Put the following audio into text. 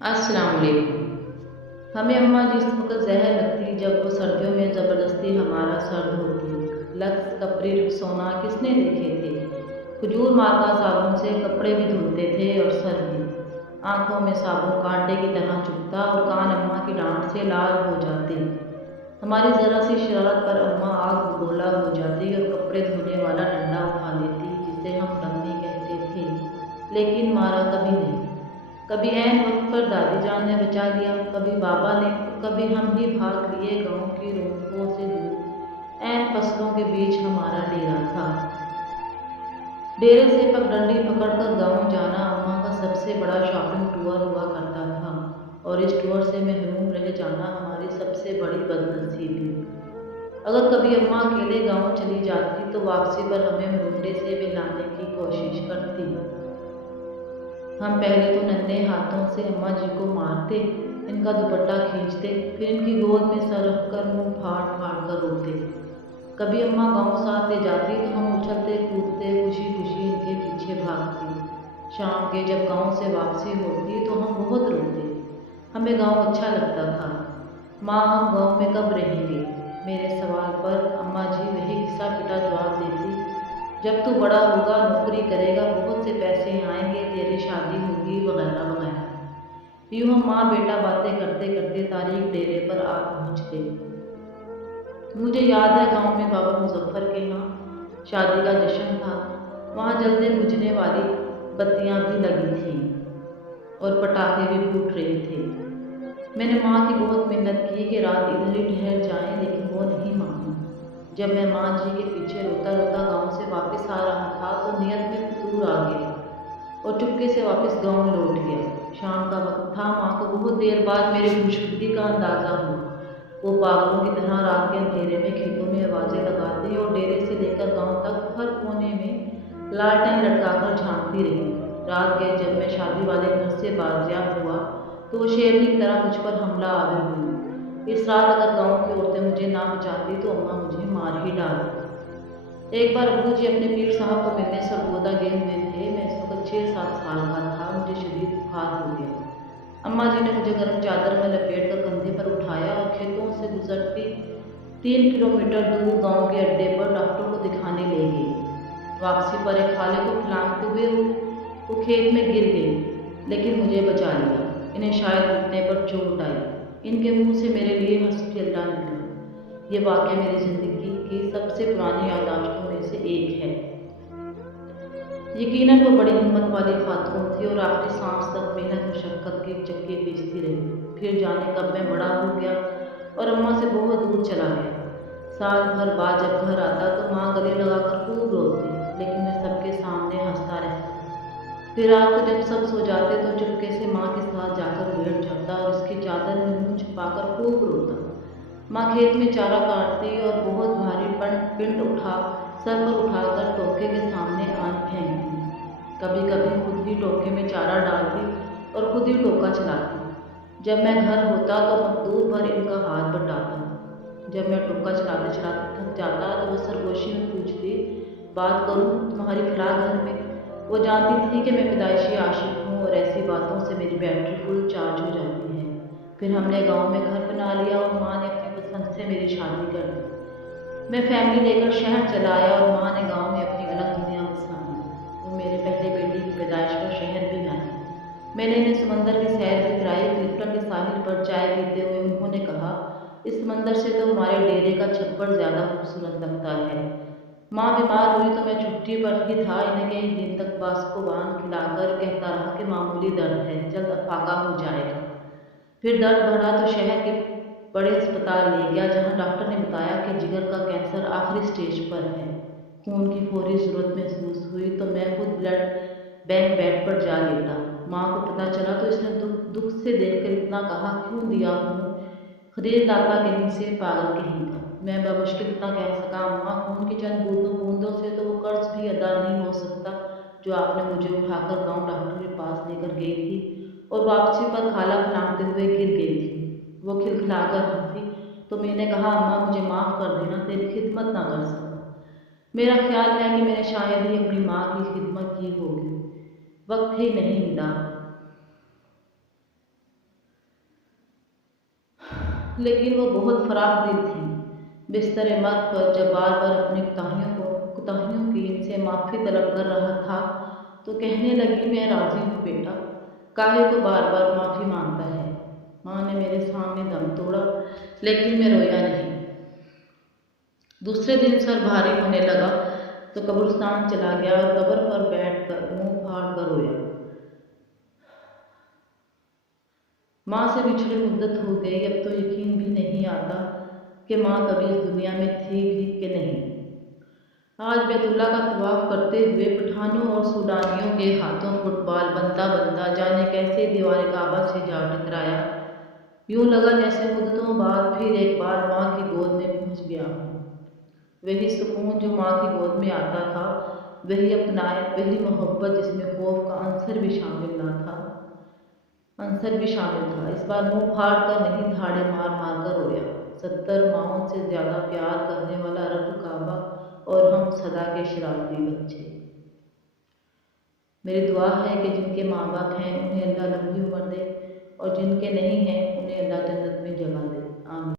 अस्सलाम वालेकुम। हमें अम्मा जिस वक़्त ज़हर लगती जब वो सर्दियों में ज़बरदस्ती हमारा सर धोती। लक्स कपड़े सोना किसने देखे थे। खजूर मार्का साबुन से कपड़े भी धुलते थे और सर भी। आंखों में साबुन कांटे की तरह चुभता और कान अम्मा की डांट से लाल हो जाते। हमारी ज़रा सी शरारत पर अम्मा आग बबूला हो जाती और कपड़े धोने वाला डंडा उठा लेती जिसे हम डंडी कहते थे, लेकिन मारा कभी नहीं। कभी ऐन वक्त पर दादी जान ने बचा लिया, कभी बाबा ने, कभी हम ही भाग लिए गांव की रौनकों से दूर। ऐन फसलों के बीच हमारा डेरा था। डेरे से पगडंडी पकड़कर गांव जाना अम्मा का सबसे बड़ा शॉपिंग टूर हुआ करता था, और इस टूर से महरूम रह जाना हमारी सबसे बड़ी बदनसीबी। अगर कभी अम्मा अकेले गांव चली जाती तो वापसी पर हमें मुंडे से मिलाने की कोशिश करती। हम पहले तो नन्हे हाथों से अम्मा जी को मारते, इनका दुपट्टा खींचते, फिर इनकी गोद में सर रखकर मुंह फाड़ फाड़ कर रोते। कभी अम्मा गांव साथ ले जाती तो हम उछलते कूदते खुशी खुशी इनके पीछे भागते। शाम के जब गांव से वापसी होती तो हम बहुत रोते। हमें गांव अच्छा लगता था। माँ, हम गांव में कब रहेंगे। मेरे सवाल पर अम्मा जी वही घिसा पिटा जवाब देती, जब तू बड़ा होगा, नौकरी करेगा, बहुत से पैसे आएंगे, तेरी शादी होगी, वगैरह वगैरह। यूं हम माँ बेटा बातें करते करते तारीख डेरे पर आ पहुँचते। मुझे याद है गांव में बाबा मुजफ्फर के यहाँ शादी का जश्न था। वहाँ जलने बुझने वाली बत्तियां भी लगी थीं और पटाखे भी फूट रहे थे। मैंने माँ की बहुत मिन्नत की कि रात इधर ही ठहर जाएं, लेकिन वो नहीं मानी। जब मैं माँ जी के पीछे रोता रोता गांव से वापस आ रहा था तो नियत में फितूर आ गया और चुपके से वापस गांव लौट गया। शाम का वक्त था। माँ को बहुत देर बाद मेरी खुशबुद्दी का अंदाजा हुआ। वो पागलों की तरह रात के अंधेरे में खेतों में आवाजें लगाती और डेरे से लेकर गांव तक हर कोने में लालटेन लटकाकर झांकती रही। रात गए जब मैं शादी वाले घर से बाजियाब हुआ तो वो शेरनी की तरह मुझ पर हमला आवर हुई। इस रात अगर गांव की औरतें मुझे ना बचाती तो अम्मा मुझे मार ही डालती। एक बार अब्बू जी अपने पीर साहब को मिलने सरगोदा गए हुए थे। मैं इस वक्त 6-7 साल का था। मुझे शदीद बुखार हो गया। अम्मा जी ने मुझे गर्म चादर में लपेट कर कंधे पर उठाया और खेतों से गुजरती 3 किलोमीटर दूर गांव के अड्डे पर डॉक्टर को दिखाने ले गई। वापसी पर एक खाले को खिलाते हुए वो खेत में गिर गई, लेकिन मुझे बचा लिया। इन्हें शायद घुटने पर चोट आई। इनके मुंह से मेरे लिए हंसी चिल्ला निकला। ये वाकया मेरी जिंदगी की सबसे पुरानी याददाश्तों में से एक है। यकीनन वो बड़ी हिम्मत वाली खातून थी और आखिरी सांस तक मेहनत मशक्कत के चक्के पीसती रही। फिर जाने कब मैं बड़ा हो गया और अम्मा से बहुत दूर चला गया। साल भर बाद जब घर आता तो माँ गले लगाकर खूब रोती, लेकिन मैं सबके सामने हंसता रहता। फिर रात को जब सब सो जाते तो चुपके से माँ के साथ जाकर लेट जाता और उसकी चादर में मुंह छुपाकर खूब रोता। माँ खेत में चारा काटती और बहुत भारी पिंड उठा सर पर उठाकर टोके के सामने आन फेंकती। कभी कभी खुद ही टोके में चारा डालती और खुद ही टोका चलाती। जब मैं घर होता तो मजदूर भर इनका हाथ बटाता। जब मैं टोका चलाते चलाते थक जाता तो वो सरगोशी में पूछती, बात करूँ तुम्हारी फिलहाल घर में। वो जानती थी कि मैं पैदाइशी आशिक हूँ और ऐसी बातों से मेरी बैटरी फुल चार्ज हो जाती है। फिर हमने गांव में घर बना लिया और माँ ने अपनी पसंद से मेरी शादी कर दी। मैं फैमिली लेकर शहर चला आया और माँ ने गांव में अपनी अलग दुनिया बसाई। वो मेरे पहले बेटी की पैदाइश पर शहर भी आई। मैंने इन्हें समंदर की सैर भी कराई। क्लिफ्टन के साहिल पर चाय पीते हुए उन्होंने कहा, इस समंदर से तो हमारे डेरे का छप्पर ज्यादा खूबसूरत लगता है। माँ बीमार हुई तो मैं छुट्टी पर ही था। इन्हें कई दिन तक बास्कोबान खिलाकर कहता रहा कि मामूली दर्द है, जल्द अफाका हो जाएगा। फिर दर्द बढ़ा तो शहर के बड़े अस्पताल ले गया, जहां डॉक्टर ने बताया कि जिगर का कैंसर आखिरी स्टेज पर है। खून की फौरी जरूरत महसूस हुई तो मैं खुद ब्लड बैंक बेड पर जा लेटा। माँ को पता चला तो इसने दुख दुख से देखकर इतना कहा, क्यों दिया हूँ खरीद दाता कहीं से पागल कहीं का। मैं बमुश्किल इतना कह सका, अम्मा खून की चंद बूंदों बूंदों से तो वो कर्ज भी अदा नहीं हो सकता जो आपने मुझे उठाकर गांव डॉक्टर के पास लेकर गई थी और वापसी पर खाला फलांगते हुए गिर गई थी। वो खिलखिलाकर हंसी तो मैंने कहा, अम्मा मुझे माफ़ कर देना, तेरी खिदमत ना कर सका। मेरा ख्याल है कि मैंने शायद ही अपनी माँ की खिदमत की होगी, वक्त ही नहीं मिला। लेकिन वो बहुत फराख दिल थी। बिस्तर मर्ग पर जब बार बार अपनी कोताहियों की इनसे माफ़ी तलब कर रहा था तो कहने लगी, मैं राज़ी हूँ बेटा, काहे को बार बार माफ़ी मांगता है। माँ ने मेरे सामने दम तोड़ा, लेकिन मैं रोया नहीं। दूसरे दिन सर भारी होने लगा तो कब्रिस्तान चला गया और कब्र पर बैठ कर मुँह फाड़ कर रोया। माँ से बिछड़े मुद्दत हो गई, अब तो यकीन भी नहीं आता कि माँ कभी इस दुनिया में थी भी कि नहीं। आज बैतुल्ला का तवाफ करते हुए पठानों और सूडानियों के हाथों फुटबॉल बनता बनता जाने कैसे दीवार काबा से जा टकराया। यूं लगा जैसे मुद्दतों बाद फिर एक बार माँ की गोद में पहुंच गया हूँ। वही सुकून जो माँ की गोद में आता था, वही अपनायत, वही मोहब्बत जिसमें खौफ का अंसर भी शामिल था। इस बार मुंह फाड़ कर नहीं, धाड़े मार मार कर रोया। 70 माओं से ज्यादा प्यार करने वाला रब काबा और हम सदा के शरारती बच्चे। मेरी दुआ है कि जिनके माँ बाप हैं उन्हें अल्लाह लंबी उम्र दे और जिनके नहीं हैं उन्हें अल्लाह जन्नत में जगह दे। आमीन।